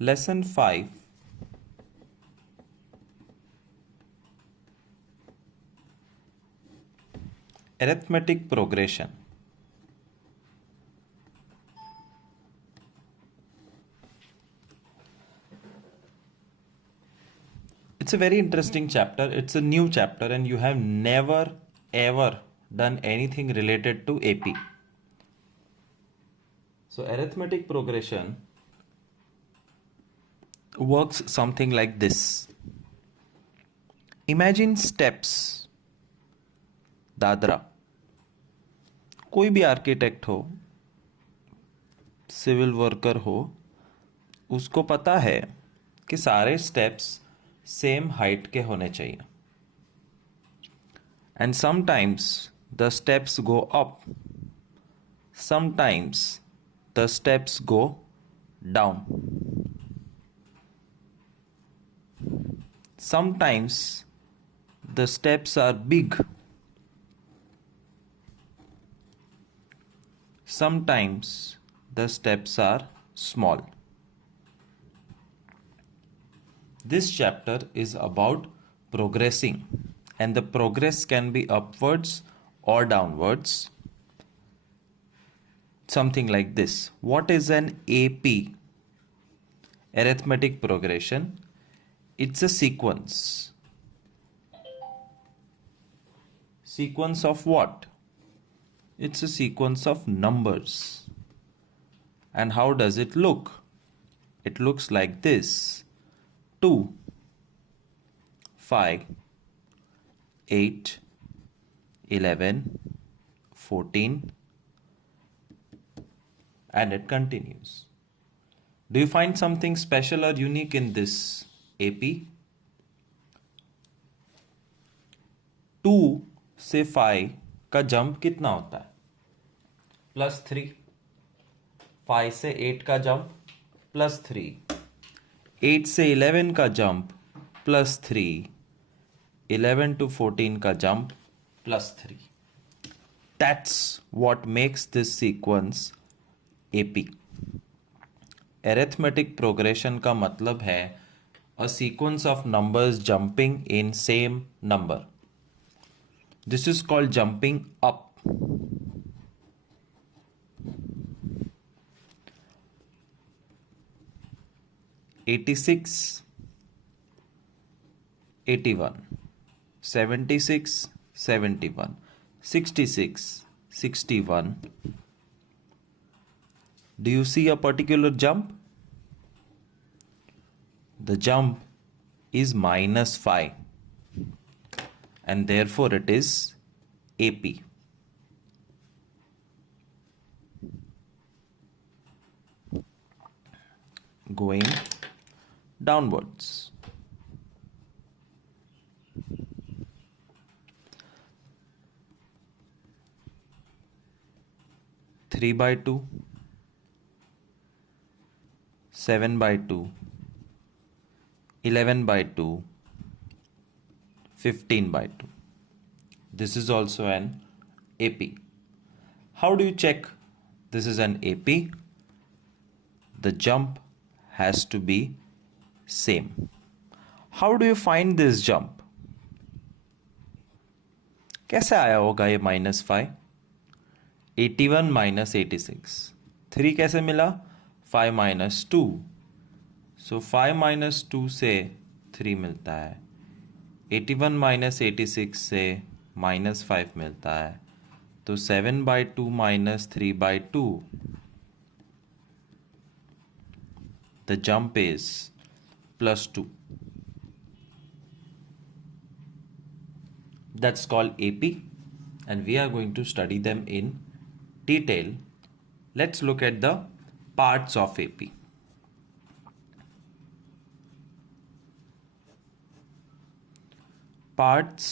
Lesson 5, Arithmetic Progression. It's a very interesting chapter. It's a new chapter, and you have never ever done anything related to AP. So, arithmetic progression works something like this. Imagine steps. Dadra, कोई भी architect हो, civil worker हो, उसको पता है कि सारे steps same height के होने चाहिए. And sometimes the steps go up, sometimes the steps go down, sometimes the steps are big, sometimes the steps are small. This chapter is about progressing, and the progress can be upwards or downwards. Something like this. What is an AP? Arithmetic progression. It's a sequence. Sequence of what? It's a sequence of numbers. And how does it look? It looks like this. 2, 5, 8, 11, 14, and it continues. Do you find something special or unique in this AP? 2 से 5 का jump कितना होता है? +3. 5 से 8 का jump +3. 8 से 11 का jump +3. 11 to 14 का jump +3. That's what makes this sequence AP. Arithmetic progression का मतलब है a sequence of numbers jumping in same number. This is called jumping up. '86, '81, '76, '71, '66, '61. Do you see a particular jump? The jump is -5. And therefore it is AP. Going downwards. 3/2, 7/2, 11/2, 15/2. This is also an AP. How do you check this is an AP? The jump has to be same. How do you find this jump? कैसे आया होगा ये -5? 81 - 86. 3 कैसे मिला? 5 - 2. So 5 - 2 से 3 मिलता है. 81 - 86 से -5 मिलता है. तो 7/2 - 3/2. The jump is +2. That's called AP, and we are going to study them in detail. Let's look at the parts of AP. Parts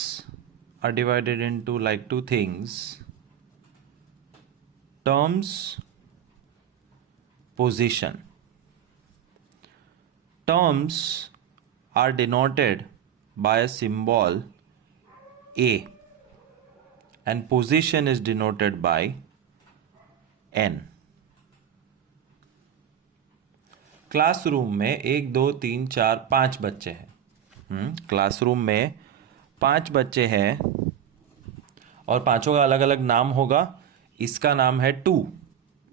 are divided into like two things: terms, position. Terms are denoted by a symbol A, and position is denoted by N. Classroom में 1 2 3 4 5 बच्चे हैं। Classroom में 5 बच्चे हैं और पांचों का अलग अलग नाम होगा। इसका नाम है 2,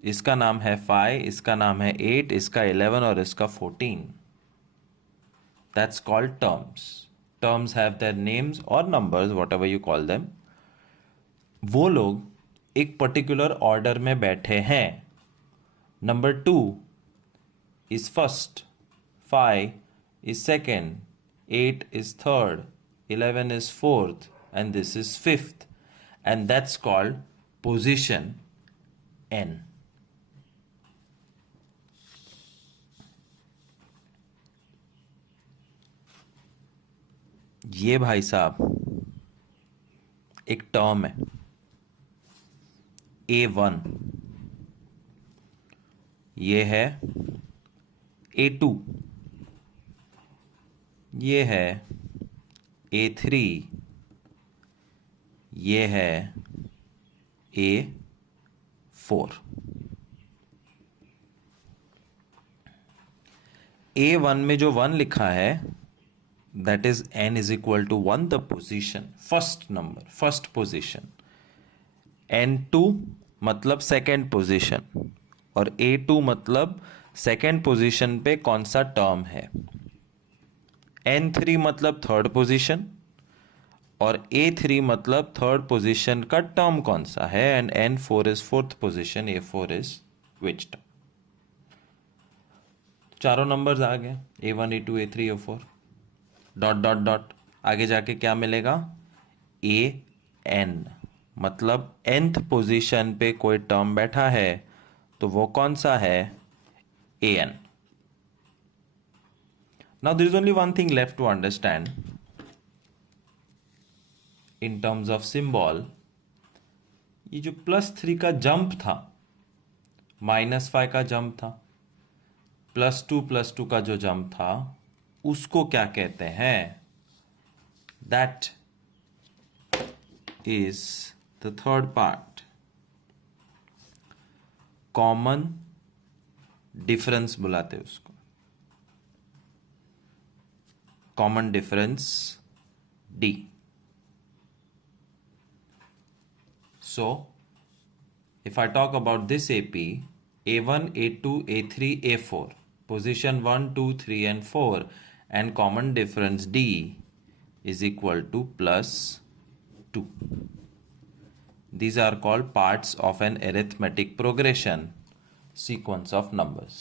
इसका नाम है 5, इसका नाम है 8, इसका 11 और इसका 14। That's called terms. Terms have their names or numbers, whatever you call them. वो लोग एक पर्टिकुलर ऑर्डर में बैठे हैं। Number 2 is first, 5 is second, 8 is third, 11 is fourth, and this is fifth. And that's called position n. ये भाई साहब एक टर्म है A1, ये है A2, ये है A3, ये है A4। A1 में जो 1 लिखा है that is n is equal to 1, the position, first number, first position। N2 मतलब सेकेंड पोजीशन और A2 मतलब सेकेंड पोजीशन पे कौन सा टर्म है। N3 मतलब थर्ड पोजीशन और A3 मतलब थर्ड पोजीशन का टर्म कौन सा है। And N4 is fourth position, A4 is which term. चारों नंबर्स आ गए, A1 A2 A3 A4, dot dot dot. आगे जाके क्या मिलेगा, AN मतलब nth पोजीशन पे कोई टर्म बैठा है तो वो कौन सा है, AN। Now there is only one thing left to understand in terms of symbol. ये जो +3 का जंप था, -5 का जंप था, +2 का जो जंप था, उसको क्या कहते हैं, that is the third part, common difference बुलाते हैं उसको, common difference D। So if I talk about this AP, A1 A2 A3 A4, position 1 2 3 and 4, and common difference D is equal to +2. These are called parts of an arithmetic progression, sequence of numbers.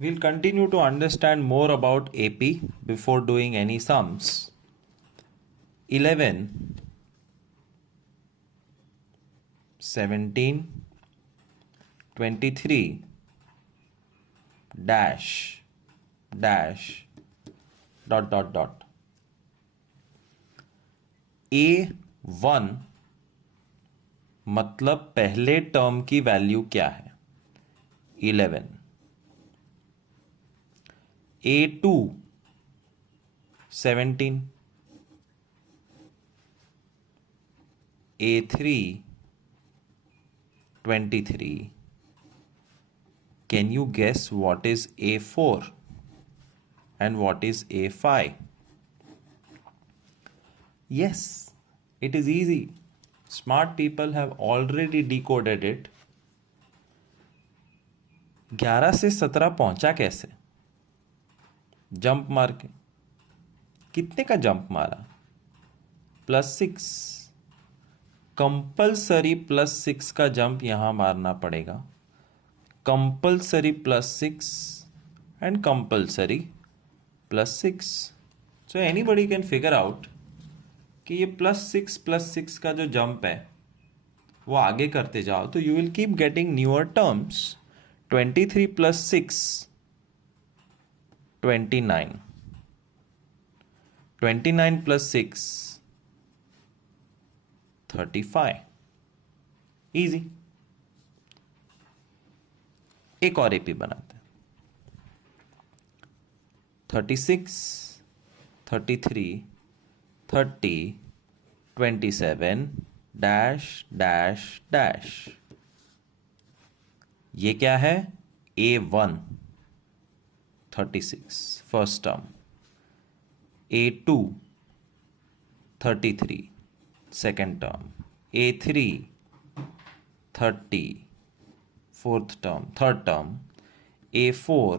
We'll continue to understand more about AP before doing any sums. 11, 17, 23 dash dash dot dot dot। A1 मतलब पहले term की value क्या है, 11। A2 17, A3 23। Can you guess what is A4 and what is A5? Yes, it is easy. Smart people have already decoded it. 11 से 17 पहुंचा कैसे, jump मार के। कितने का जंप मारा, +6। कंपल्सरी +6 का जंप यहां मारना पड़ेगा, compulsory +6 and compulsory +6। So anybody can figure out कि ये +6 का जो जंप है वो आगे करते जाओ तो you will keep getting newer terms. 23 + 6 29, 29 + 6 35। Easy. एक और एपी बनाते हैं, 36, 33, 30, 27 डैश डैश डैश। ये क्या है? A1 36 first term, A2 33 second term, A3 30 fourth term third term, A4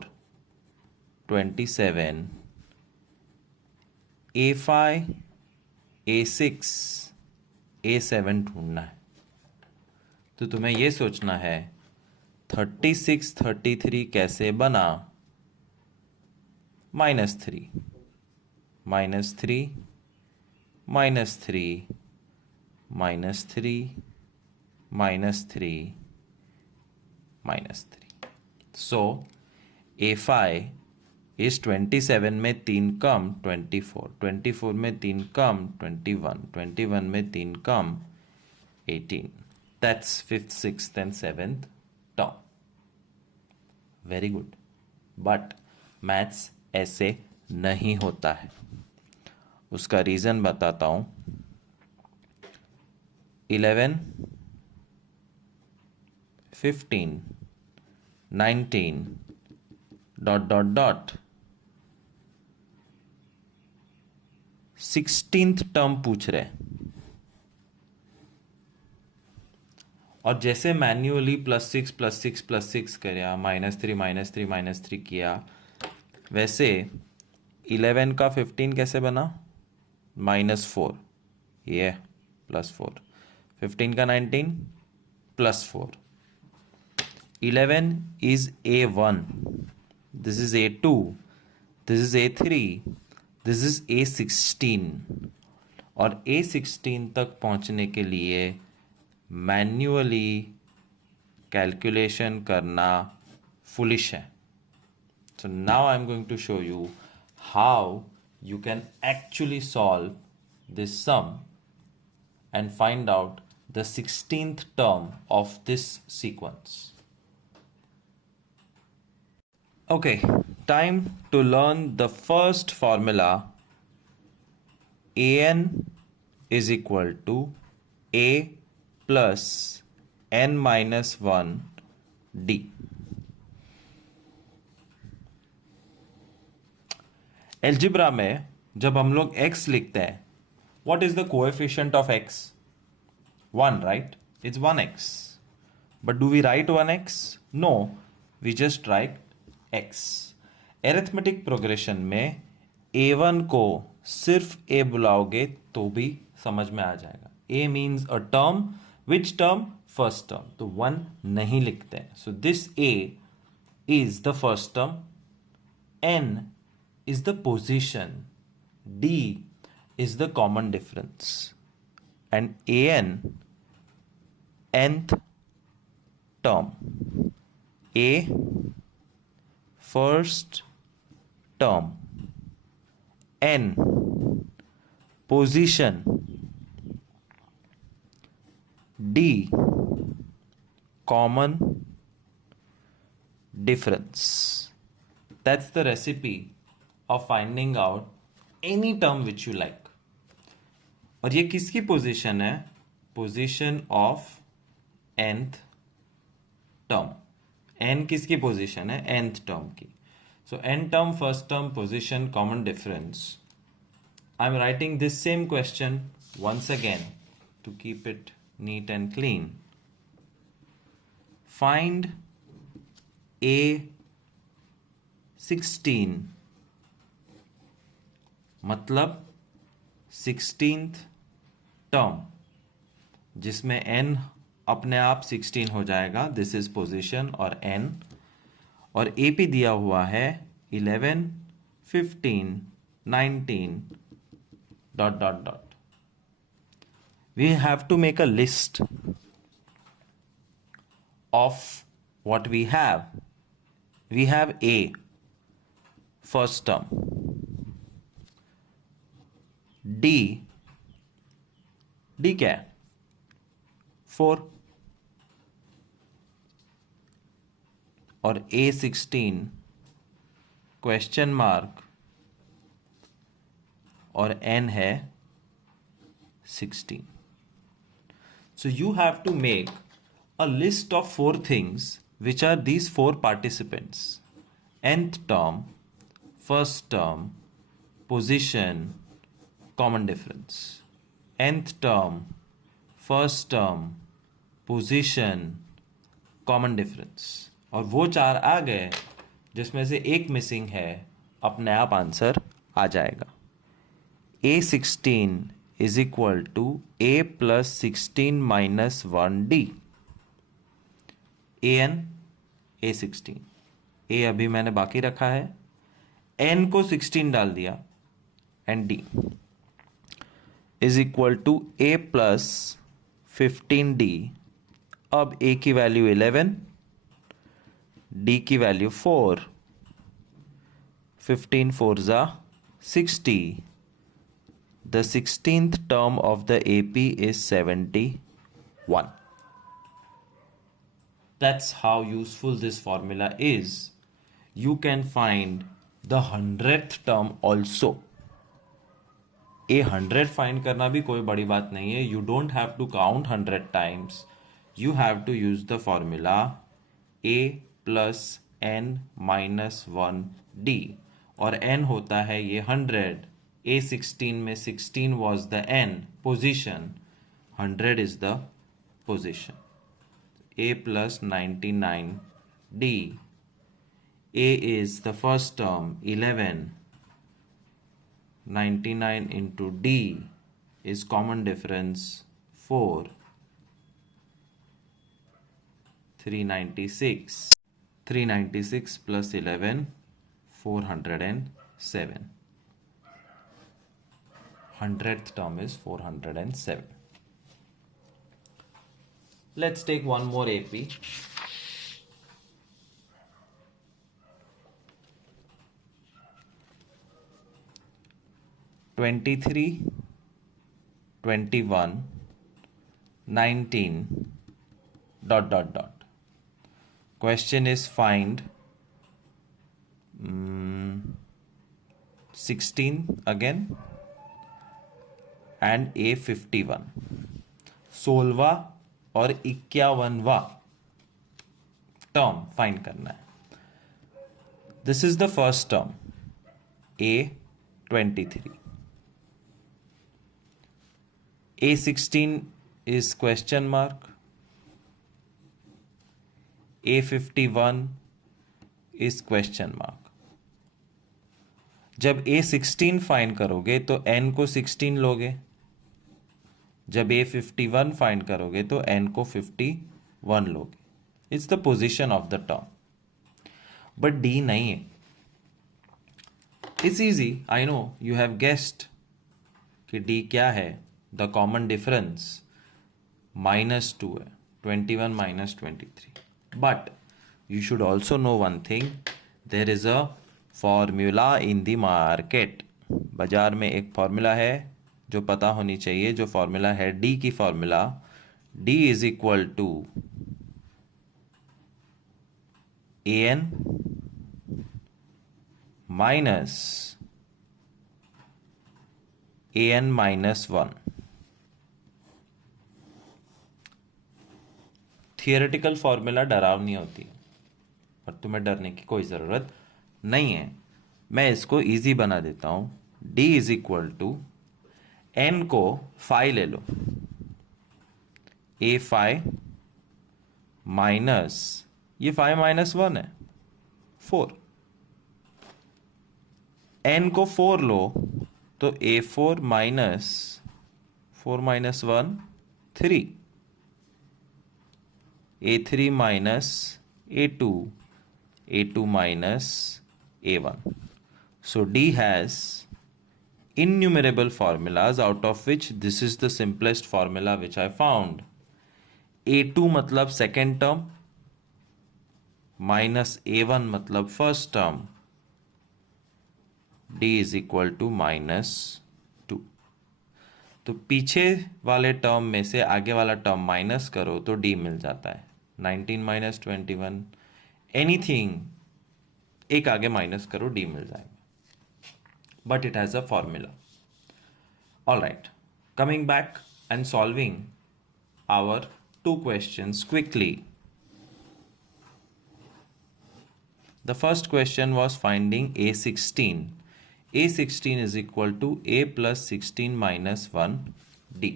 27, A5 A6 A7 ढूंढना है। तो तुम्हें ये सोचना है 36 33 कैसे बना? -3 -3 -3 -3 -3 -3। सो A5 इस 27 में 3 कम 24, 24 में 3 कम 21, 21 में 3 कम 18। That's fifth sixth and seventh term. Very good. But maths ऐसे नहीं होता है। उसका रीज़न बताता हूँ। 11 15 19 dot dot dot 16th term पूछ रहे हैं, और जैसे मैन्युअली +6 +6 +6 किया, -3 -3 किया, वैसे 11 का 15 कैसे बना? -4, ये +4, 15 का 19 +4। 11 is A1, this is A2, this is A3, this is A16, और A16 तक पहुंचने के लिए मैन्युअली कैलकुलेशन करना फुलिश है। So now I'm going to show you how you can actually solve this sum and find out the 16th term of this sequence. Okay, time to learn the first formula. An is equal to A plus n minus 1 D. Algebra में जब हम लोग x लिखते हैं, what is the coefficient of x? 1, right? It's 1x. But do we write 1x? No, we just write x. Arithmetic progression में a1 को सिर्फ a बुलाओगे तो भी समझ में आ जाएगा। a means a term. Which term? First term. तो 1 नहीं लिखते हैं। So this a is the first term. n is the position. D is the common difference. And an, nth term. A, first term. N, position. D, common difference. That's the recipe of finding out any term which you like. और ये किसकी position है? Position of nth term. n किसकी position है? nth term की। सो n term, first term, position, common difference. I am writing this same question once again to keep it neat and clean. Find A16, मतलब 16th term, जिसमें n अपने आप 16 हो जाएगा। This is position और n, और A P दिया हुआ है 11 15 19 dot dot dot. We have to make a list of what we have. We have A, first term. D, D क्या है? 4. और A16 क्वेश्चन मार्क, और N है 16. So you have to make a list of 4 things which are these four participants: nth term, first term, position, common difference. nth term, first term, position, common difference, और वो चार आ गए जिसमें से एक missing है, अपने आप आंसर आ जाएगा. A16 is equal to A+16 minus 1D. an A16, A अभी मैंने बाकी रखा है, n को 16 डाल दिया, and D is equal to A+15D. अब A की वैल्यू 11, D की वैल्यू 4, 15 4 ज़ा 60. The 16th term of the AP is 71. That's how useful this formula is. You can find the 100th term also. A 100 find करना भी कोई बड़ी बात नहीं है. You don't have to count 100 times. You have to use the formula A plus n minus 1D, और n होता है ये 100. A16 में 16 was the n position, 100 is the position. A plus 99D. A is the first term, 11. 99 into D is common difference 4. 396. 396 plus 11, 407. 100th term is 407. Let's take one more AP. (23, 21, 19, ... Question is find 16 again and A51. 16वां और 51वां term find करना है. This is the first term A23. A16 is question mark. A51 is question mark. जब A16 find करोगे तो n को 16 लोगे, जब A51 find करोगे तो n को 51 लोगे. It's the position of the term. But D नहीं है. It's easy, I know you have guessed कि D क्या है. द कॉमन डिफरेंस -2 है, 21 minus 23. But you should also know one thing, there is a formula in the market. बाजार में एक formula है जो पता होनी चाहिए, जो फॉर्मूला है D की formula. D is equal to an minus an minus 1. Theoretical formula डरावनी होती है, पर तुम्हें डरने की कोई ज़रूरत नहीं है. मैं इसको इजी बना देता हूं. D is equal to n को 5 ले लो, A5 माइनस, ये 5 माइनस 1 है 4. n को 4 लो तो A4 minus 4 minus 1 3. A3 minus A2, A2 minus A1. So D has innumerable formulas, out of which this is the simplest formula which I found. A2 मतलब second term, minus A1 मतलब first term. D is equal to -2. तो पीछे वाले term में से आगे वाला term minus करो तो D मिल जाता है. 19 minus 21, एनीथिंग एक आगे माइनस करो, D मिल जाएगा. But it has a formula. All right, coming back and solving our 2 questions quickly. The first question was finding A16. A16 is equal to A plus 16 minus 1D.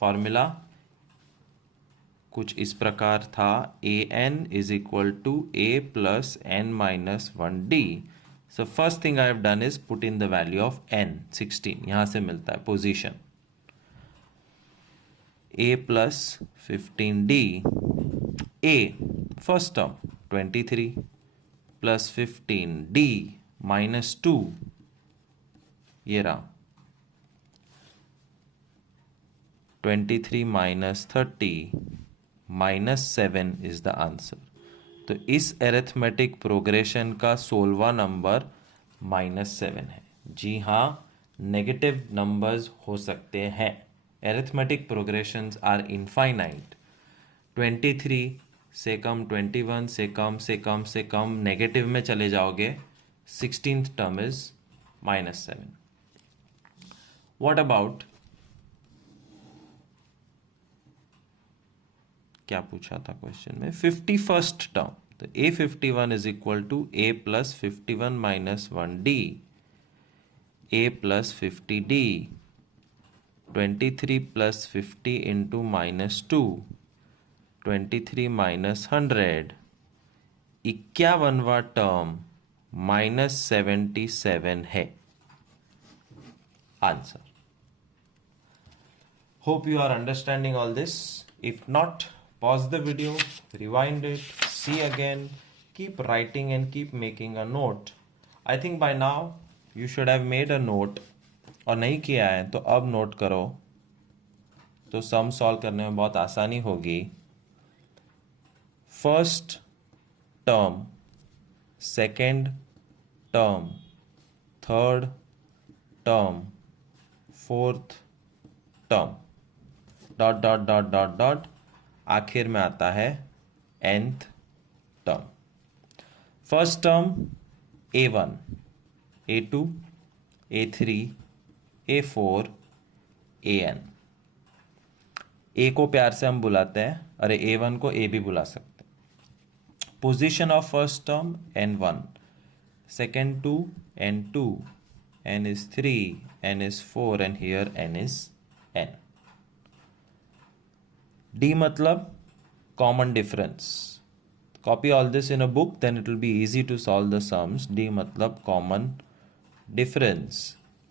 Formula कुछ इस प्रकार था, an is equal to a plus n minus 1d. So first thing I have done is put in the value of n, 16. यहाँ से मिलता है position. a plus 15d. a first term 23 plus 15d minus 2, ये रहा 23 minus 30 minus 7 is the answer. तो इस arithmetic progression का 16वां number -7 है। जी हाँ, नेगेटिव नंबर्स हो सकते हैं। Arithmetic progressions are infinite. 23 से कम, 21 से कम से कम से कम नेगेटिव में चले जाओगे। 16th term is -7। What about, क्या पूछा था क्वेश्चन में, 51st टर्म। तो A51 is equal to A plus 51 minus 1D, A plus 50D, 23 plus 50 into -2, 23 minus 100, 51वां टर्म -77 है answer. Hope you are understanding all this. If not, pause the video, rewind it, see again, keep writing and keep making a note. I think by now you should have made a note. और नहीं किया है तो अब note करो, तो sum solve करने में बहुत आसानी होगी। First term, second term, third term, fourth term, dot dot dot dot dot, आखिर में आता है nth term. First term a1, a2, a3, a4, an। a को प्यार से हम बुलाते हैं, अरे a1 को a भी बुला सकते हैं। Position of first term n1, second 2, n2, n is 3, n is 4 and here n is n. D मतलब common difference. Copy all this in a book, then it will be easy to solve the sums. D मतलब common difference,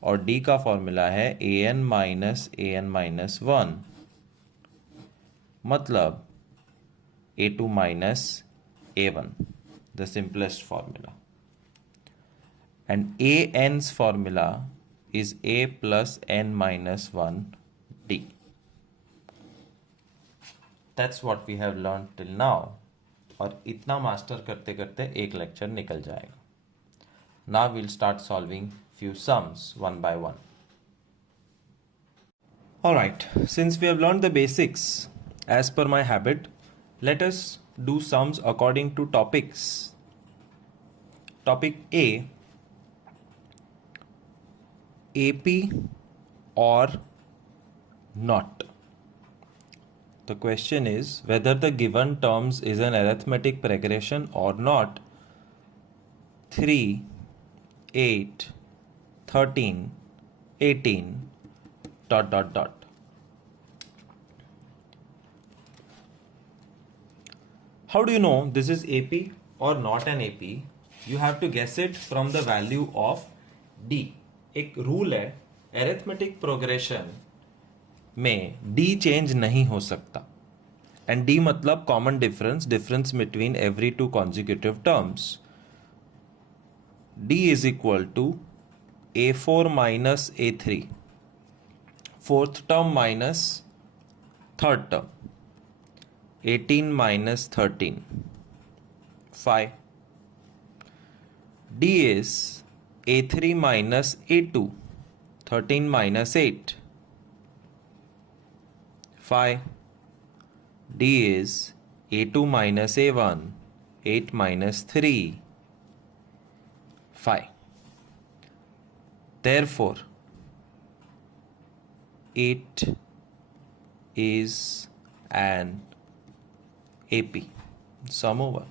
और D का formula है an minus 1, मतलब a2 minus a1, the simplest formula. And an's formula is a plus n minus 1 d. That's what we have learned till now. और इतना master करते करते एक लेक्चर निकल जाएगा. Now we'll start solving few sums one by one. Alright, since we have learned the basics, as per my habit, let us do sums according to topics. Topic A, AP or not. The question is whether the given terms is an arithmetic progression or not. 3, 8, 13, 18, dot dot dot. How do you know this is AP or not an AP? You have to guess it from the value of D. एक rule है, arithmetic progression में D change नहीं हो सकता, and D मतलब common difference between every two consecutive terms. D is equal to A4 minus A3, fourth term minus third term, 18 minus 13, 5. D is A3 minus A2, 13 minus 8, 5. D is A2 minus A1, 8 minus 3, 5. Therefore, 8 is an AP. Sum over.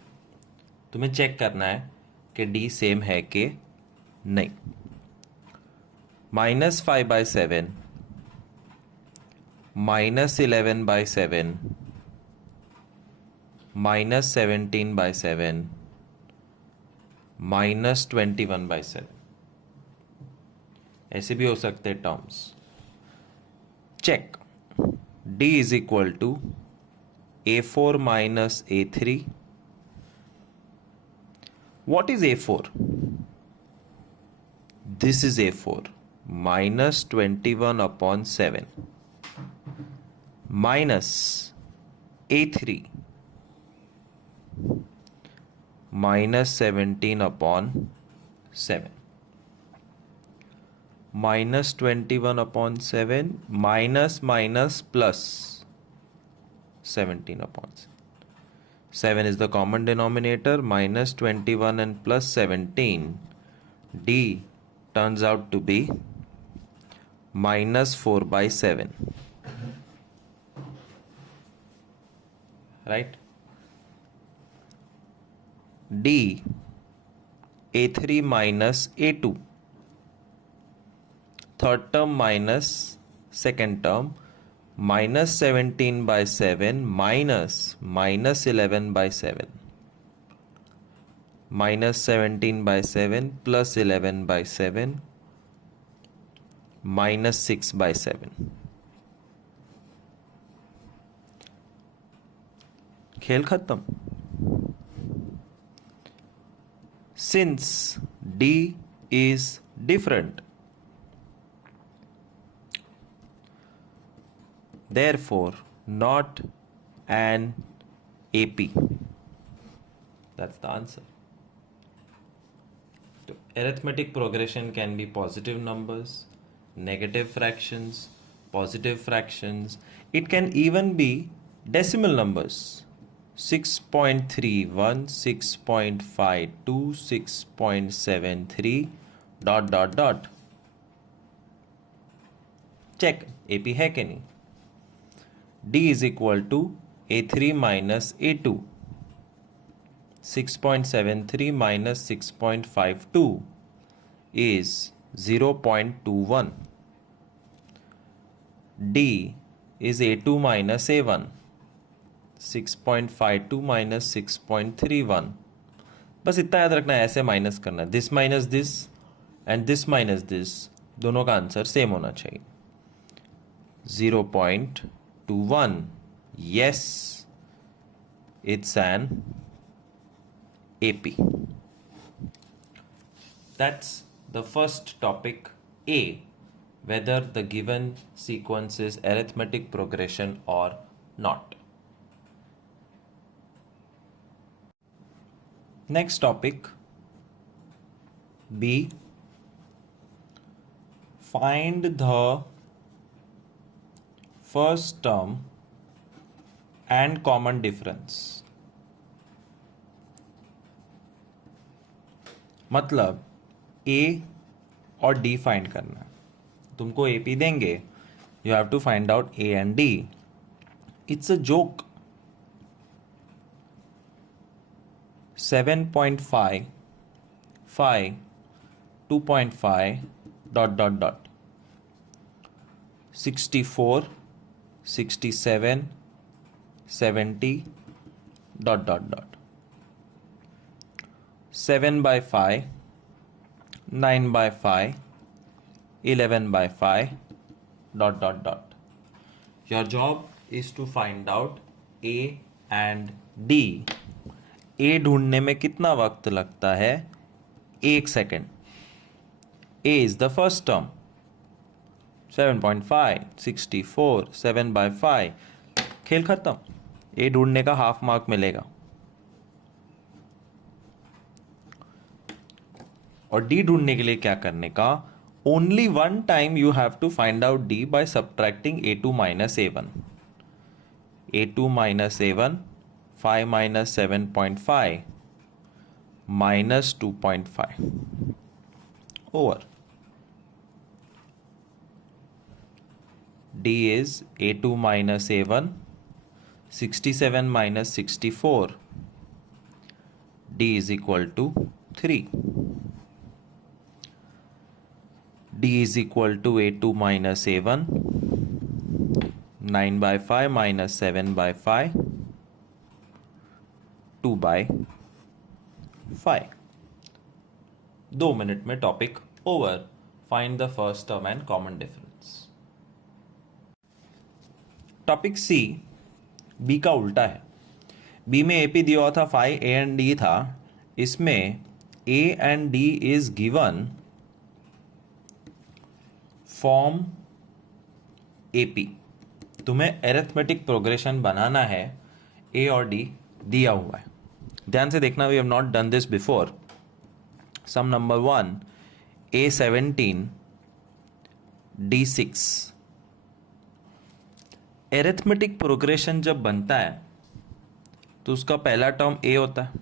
तुम्हें check करना है कि D same है कि नहीं। -5/7 -11/7 -17/7 -21/7 ऐसे भी हो सकते terms. Check. D is equal to A4 minus A3. What is A4? This is A4. -21/7 minus A3 -17/7 -21/7 minus plus 17/7. 7 is the common denominator. -21 and plus 17. D turns out to be -4/7. Right? D A3 minus A2. Third term minus second term. -17/7 minus -11/7. -17/7 plus 11/7 -6/7. खेल खत्म। Since D is different, therefore not an AP. That's the answer. So, arithmetic progression can be positive numbers, negative fractions, positive fractions. It can even be decimal numbers. 6.31, 6.52, 6.73 ... check AP है कि नहीं। D is equal to A3 minus A2. 6.73 minus 6.52 is 0.21. D is A2 minus A1. 6.52 minus 6.31. बस इतना याद रखना है, ऐसे minus करना है। This minus this and this minus this, दोनों का आंसर सेम होना चाहिए। 0.21. Yes, it's an AP. That's the first topic, A, whether the given sequence is arithmetic progression or not. Next topic, B, find the first term and common difference. मतलब A और D find करना है। तुमको AP देंगे, you have to find out A and D. It's a joke. 7.5, 5, 2.5, ... 64, 67, 70, ... 7/5, 9/5, 11/5, ... Your job is to find out A and D. A ढूंढने में कितना वक्त लगता है? 1 second. A is the first term. 7.5, 64, 7/5. खेल खत्म। A ढूंढने का हाफ मार्क मिलेगा। और D ढूंढने के लिए क्या करने का? Only one time you have to find out D by subtracting A2 minus A1. A2 minus A1, 5 minus 7.5 minus 2.5 over. D is A2 minus A1, 67 minus 64. d is equal to 3. d is equal to a2 minus a1, 9 by 5 minus 7 by 5, 2 by 5. 2 minute में topic over. Find the first term and common difference. Topic C B का उल्टा है. B में AP दिया हुआ था 5, A and D था. इसमें A and D is given form AP. तुम्हें एरिथमेटिक प्रोग्रेशन बनाना है. ए और डी दिया हुआ है. ध्यान से देखना, we have not done this before. Sum number 1, A17 D6. Arithmetic progression जब बनता है तो उसका पहला टर्म ए होता है,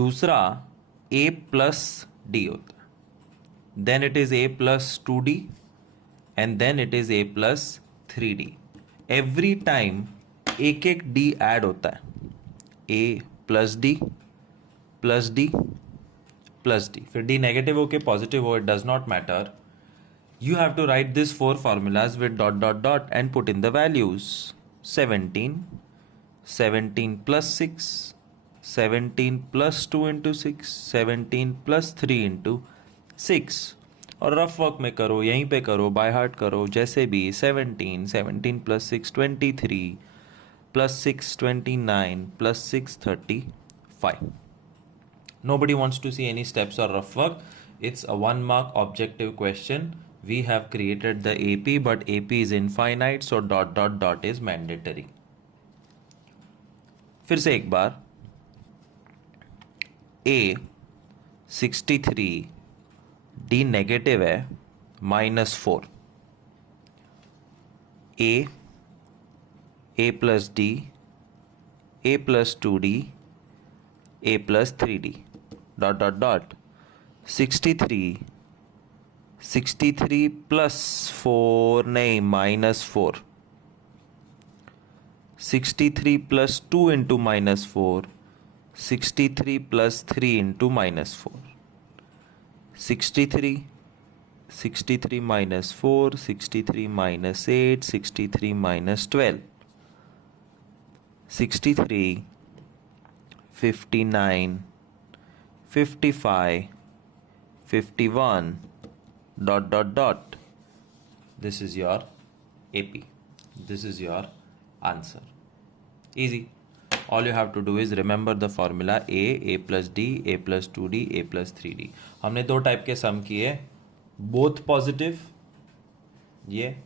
दूसरा ए प्लस डी होता है, then it is A plus 2D and then it is A plus 3D. Every time एक एक डी ऐड होता है. A plus D plus D plus D. फिर डी नेगेटिव हो के पॉजिटिव हो, it does not matter. You have to write this 4 formulas with dot dot dot and put in the values. 17 plus 6, 17 plus 2 into 6, 17 plus 3 into 6. और rough work में करो, यहीं पे करो, बाय हार्ट करो, जैसे भी. 17 plus 6 23 plus 6 29 plus 6 35. Nobody wants to see any steps or rough work. It's a 1 mark objective question. We have created the AP, but AP is infinite, so dot dot dot is mandatory. फिर से एक बार. A 63, D negative है, -4. A plus D, A plus 2D, A plus 3D, dot dot dot. 63 plus 4 नहीं, -4. 63 plus 2 into -4, 63 plus 3 into -4. 63 minus 4, 63 minus 8, 63 minus 12. 63, 59, 55, 51, dot dot dot. This is your AP. This is your answer. Easy. All you have to do is remember the formula A plus D, A plus 2D, A plus 3D. हमने 2 type के सम किए, both positive. ये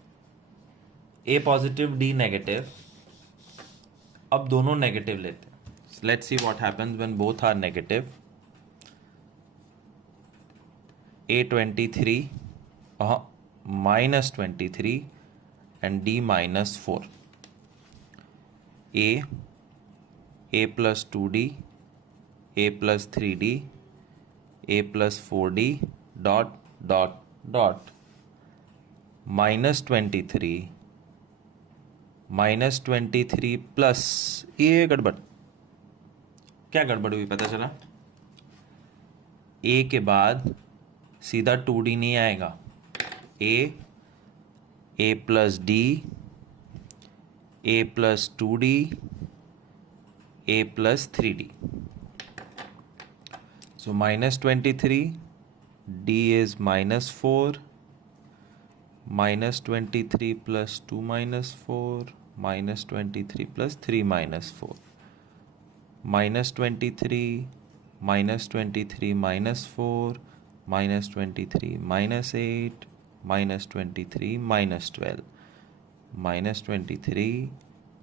A positive, D negative. अब दोनों negative लेते हैं. Let's see what happens when both are negative. A23 -23 and D -4. A plus 2D, A plus 3D, A plus 4D, dot dot dot. -23 plus, ये गड़बड़. क्या गड़बड़ हुई पता चला? ए के बाद सीधा 2D नहीं आएगा. A plus D, A plus 2D, A plus 3D. So -23, D is -4, -23 plus 2 -4, -23 plus 3 -4, -23, -23 -4, -23 -8, -23 -12, -23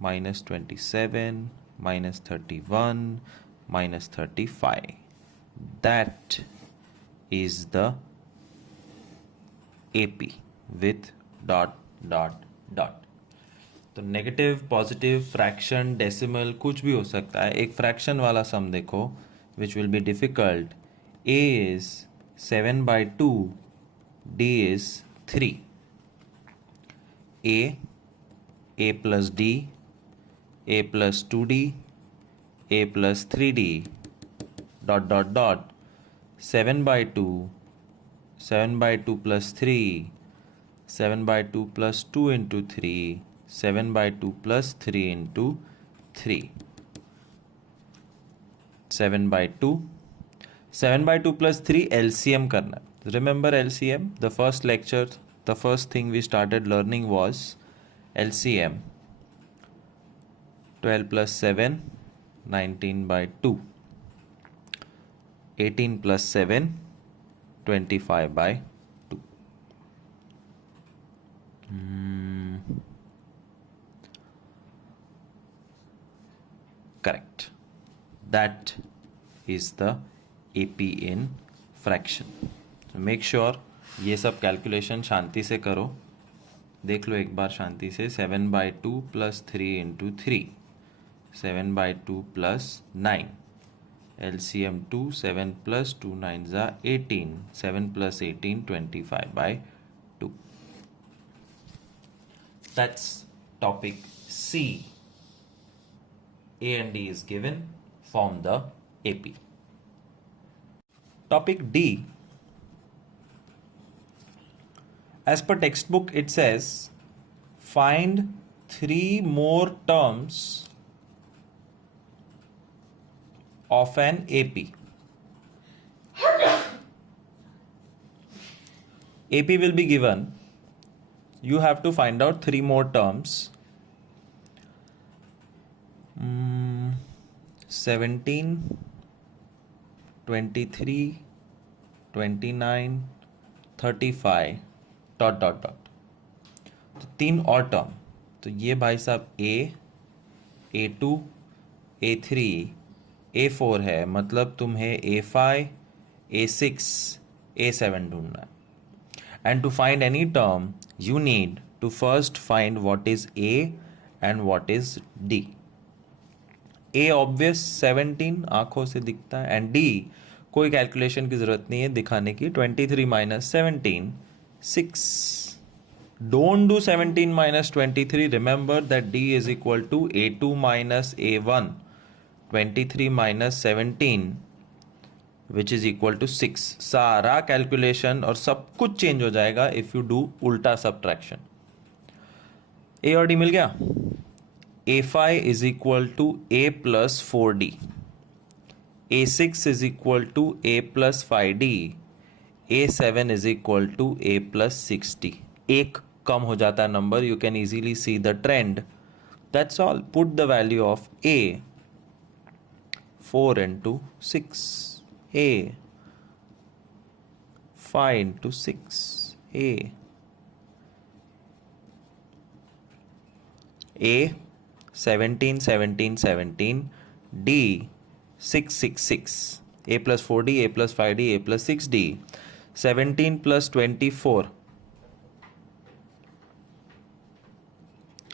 -27, -31, -35. That is the AP with dot dot dot. तो नेगेटिव, पॉजिटिव, फ्रैक्शन, डेसिमल कुछ भी हो सकता है. एक फ्रैक्शन वाला सम देखो which will be difficult. A is 7/2, D is 3. A plus D, A plus 2D, A plus 3D, dot dot dot 7 by 2, 7 by 2 plus 3, 7 by 2 plus 2 into 3, 7 by 2 plus 3 into 3, 7 by 2, 7 by 2 plus 3 LCM करना. Remember LCM? The first lecture, the first thing we started learning was LCM. 12 plus 7, 19 by 2. 18 plus 7, 25 by 2. Correct. That is the AP in fraction. So make sure ये सब calculation शांति से करो. देख लो एक बार शांति से. 7 by 2 plus 3 into 3, 7 by 2 plus 9, LCM 2, 7 plus 2 9s are 18, 7 plus 18, 25 by 2. That's topic C. A and D is given, form the AP. Topic D. As per textbook, it says find 3 more terms of an AP. AP will be given. You have to find out 3 more terms. 17, 23, 29, 35 dot dot dot. तो 3 और term. तो ये भाई साहब A2, A3, A4 है. मतलब तुम्हें A5, A6, A7 ढूंढना है. And to find any term, you need to first find what is A and what is D. A obvious 17 आंखों से दिखता है, and D कोई कैलकुलेशन की जरूरत नहीं है दिखाने की. 23 minus 17, 6. Don't do 17 minus 23. Remember that D is equal to A2 minus A1. 23 minus 17, which is equal to 6. सारा कैलकुलेशन और सब कुछ चेंज हो जाएगा इफ यू डू उल्टा सब्ट्रैक्शन. A और D मिल गया. A5 is equal to A plus 4D. A6 is equal to A plus 5D. A7 is equal to A plus 6D. एक कम हो जाता है number. You can easily see the trend. That's all. Put the value of A. 4 into 6. A. 5 into 6. A. A. 17, 17, 17. D. 6, 6, 6. A plus 4D, A plus 5D, A plus 6D. 17 plus 24.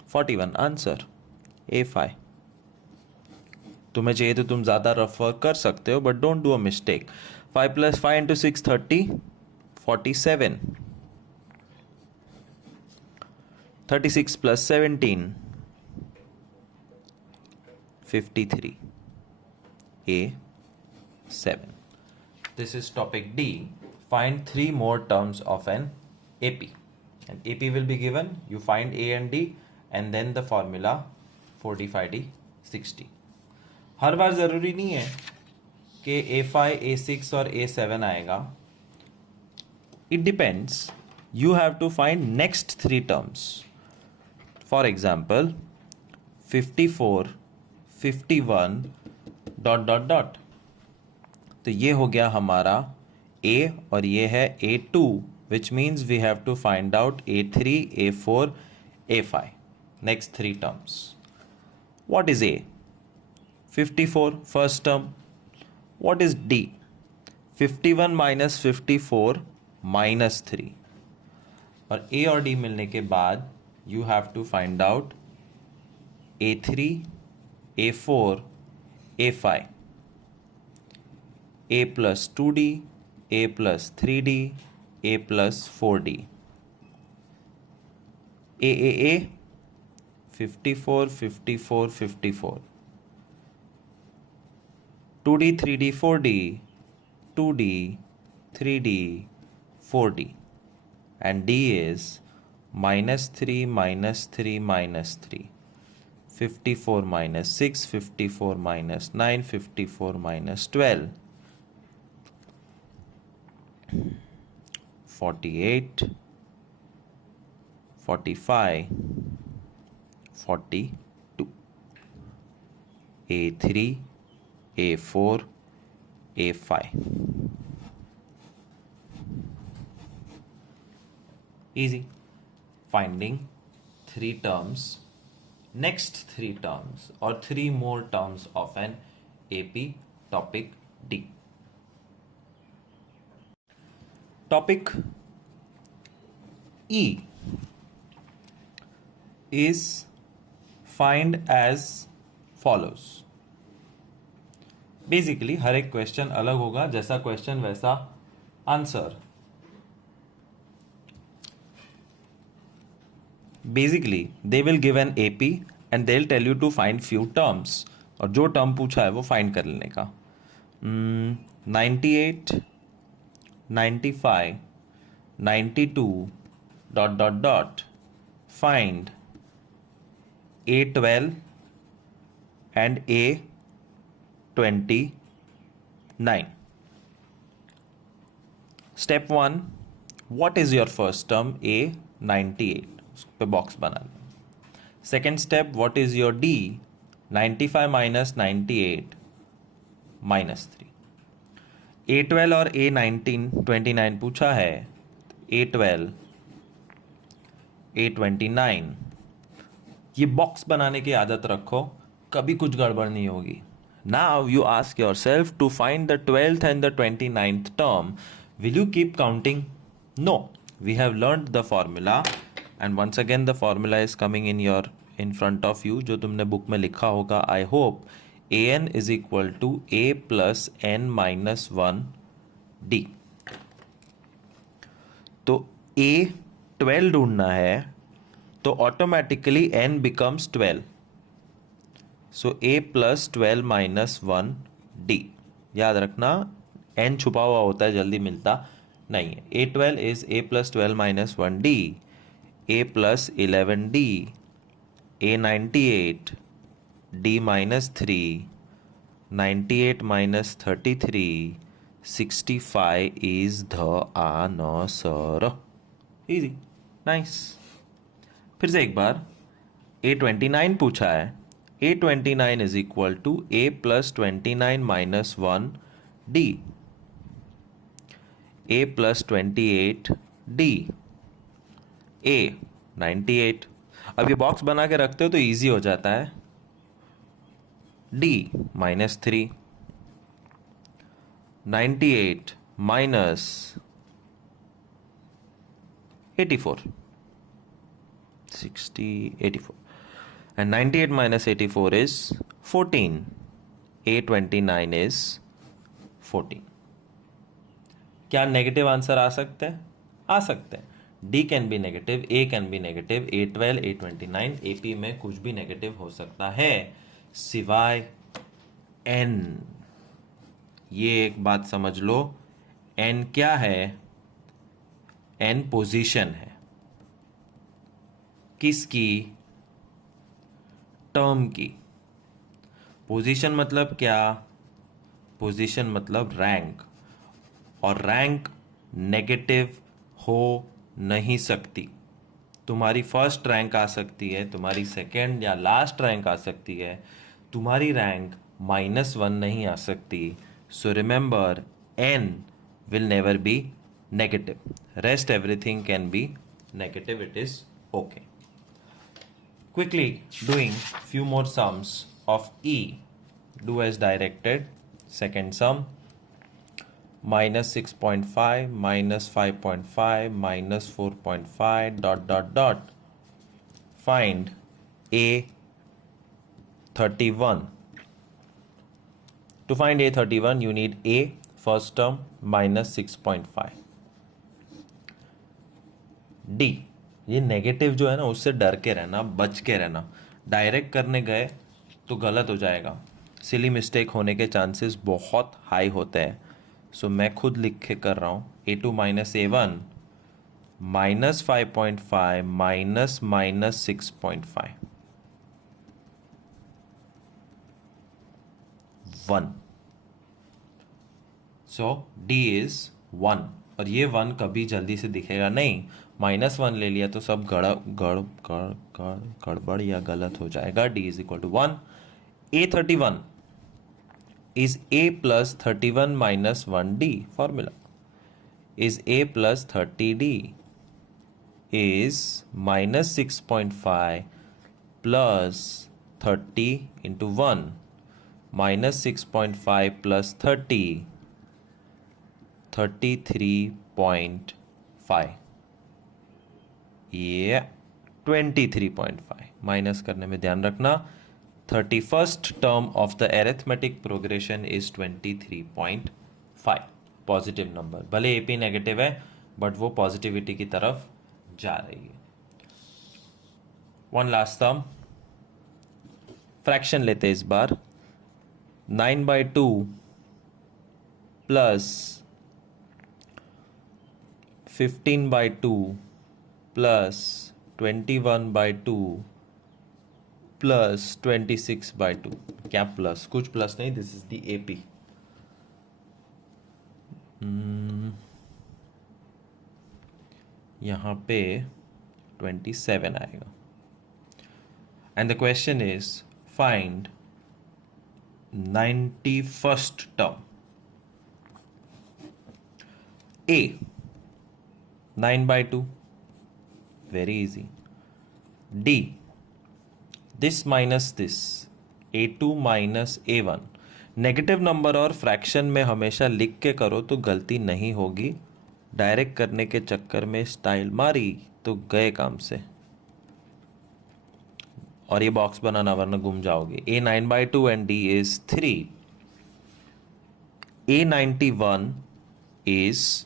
41. Answer. A5. तुम्हें चाहिए तो तुम ज़्यादा rough work कर सकते हो, but don't do a mistake. 5 plus 5 into 6, 30. 47. 36 plus 17. 53. A7. This is topic D. Find 3 more terms of an AP. And AP will be given. You find A and D and then the formula 40, 50, 60. हर बार ज़रूरी नहीं है कि A5, A6 और A7 आएगा. It depends. You have to find next 3 terms. For example, 54, 51 dot dot dot. तो ये हो गया हमारा A और ये है A2, which means we have to find out A3, A4, A5. Next 3 terms. What is A? 54, first term. What is D? 51 minus 54 minus 3. और A और D मिलने के बाद you have to find out A3, A4, A5. A plus 2D, A plus 3D, A plus 4D. A, 54, 54, 54. 2D 3D 4D 2D 3D 4D and D is -3 -3 -3 54 minus 6 54 minus 9 54 minus 12 48 45 42 A3 A4 A5 easy. Finding three terms, next three terms or three more terms of an AP topic D. Topic E is find as follows. Basically हर एक question अलग होगा, जैसा question वैसा answer. Basically they will give an AP and they will tell you to find few terms, और जो term पूछा है वो फाइंड कर लेने का. 98 95 92 dot dot dot find A12 and A29. Step 1, what is your first term? A98, उस पे बॉक्स बना लें. Second step, what is your D? 95 minus 98 minus 3. A12 और A29 पूछा है. A12 A29, ये बॉक्स बनाने की आदत रखो, कभी कुछ गड़बड़ नहीं होगी. Now you ask yourself to find the 12th and the 29th term. Will you keep counting? No, we have learned the formula and once again the formula is coming in front of you, जो तुमने बुक में लिखा होगा I hope. an is equal to a plus n minus 1 d. तो A12 ढूंढना है तो automatically n becomes 12. So a plus 12 minus 1 d. याद रखना n छुपा हुआ होता है, जल्दी मिलता नहीं है. A12 is a plus 12 minus 1 d, a plus 11 d, A98 d minus 3, 98 minus 33, 65 is the answer. Easy, nice. फिर से एक बार, A29 पूछा है. A29 is equal to a plus 29 minus 1 d, a plus 28 d, a 98. अब ये box बना के रखते हो तो इजी हो जाता है. d minus 3, 98 minus 84, 60, 84. And 98 minus 84 is 14. A29 is 14. क्या नेगेटिव आंसर आ सकते हैं? आ सकते हैं. D can be negative, A can be negative, A12, A29, AP में कुछ भी नेगेटिव हो सकता है सिवाय N. ये एक बात समझ लो, N क्या है? N पोजीशन है. किसकी? टर्म की. पोजीशन मतलब क्या? पोजीशन मतलब रैंक, और रैंक नेगेटिव हो नहीं सकती. तुम्हारी फर्स्ट रैंक आ सकती है, तुम्हारी सेकंड या लास्ट रैंक आ सकती है, तुम्हारी रैंक -1 नहीं आ सकती. So remember, n will never be negative. Rest everything can be negative. It is okay. Quickly doing few more sums of E. Do as directed. Second sum, minus 6.5, minus 5.5, minus 4.5, dot dot dot. Find A31. To find A31, you need A first term minus 6.5. D. ये negative जो है ना, उससे डर के रहना, बच के रहना. डायरेक्ट करने गए तो गलत हो जाएगा. सिली मिस्टेक होने के चांसेस बहुत हाई होते हैं. सो मैं खुद लिख के कर रहा हूँ. A2 minus A1 minus 5.5 minus minus 6.5 1. So D is 1. और ये 1 कभी जल्दी से दिखेगा नहीं. -1 ले लिया तो सब गड़बड़ या गलत हो जाएगा. D is equal to 1. A31 is A plus 31 minus 1D. Formula is A plus 30D is minus 6.5 plus 30 into 1 minus 6.5 plus 30 33.5. ये 23.5 माइनस करने में ध्यान रखना. 31st term of the arithmetic progression is 23.5. Positive number. भले AP negative है but वो positivity की तरफ जा रही है. One last term. फ्रैक्शन लेते इस बार. 9/2 प्लस 15/2 प्लस 21/2 प्लस 26/2. क्या प्लस? कुछ प्लस नहीं. This is the AP. यहाँ पे 27 आएगा. And the question is find 91st term. A 9/2 very easy. D this minus this. A2 minus A1. Negative number और fraction में हमेशा लिख के करो तो गलती नहीं होगी. डायरेक्ट करने के चक्कर में स्टाइल मारी तो गए काम से. और ये बॉक्स बनाना वरना गुम जाओगे. A 9/2 and D is 3. A 91 is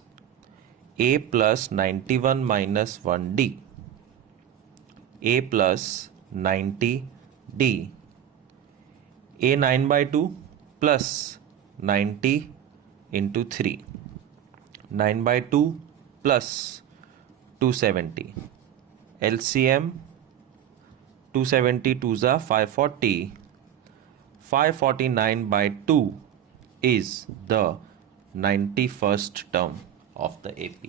A plus 91 minus 1D. A plus 90D. A 9/2 plus 90 into 3. 9/2 plus 270. LCM 270 2s are 540. 549/2 is the 91st term of the AP.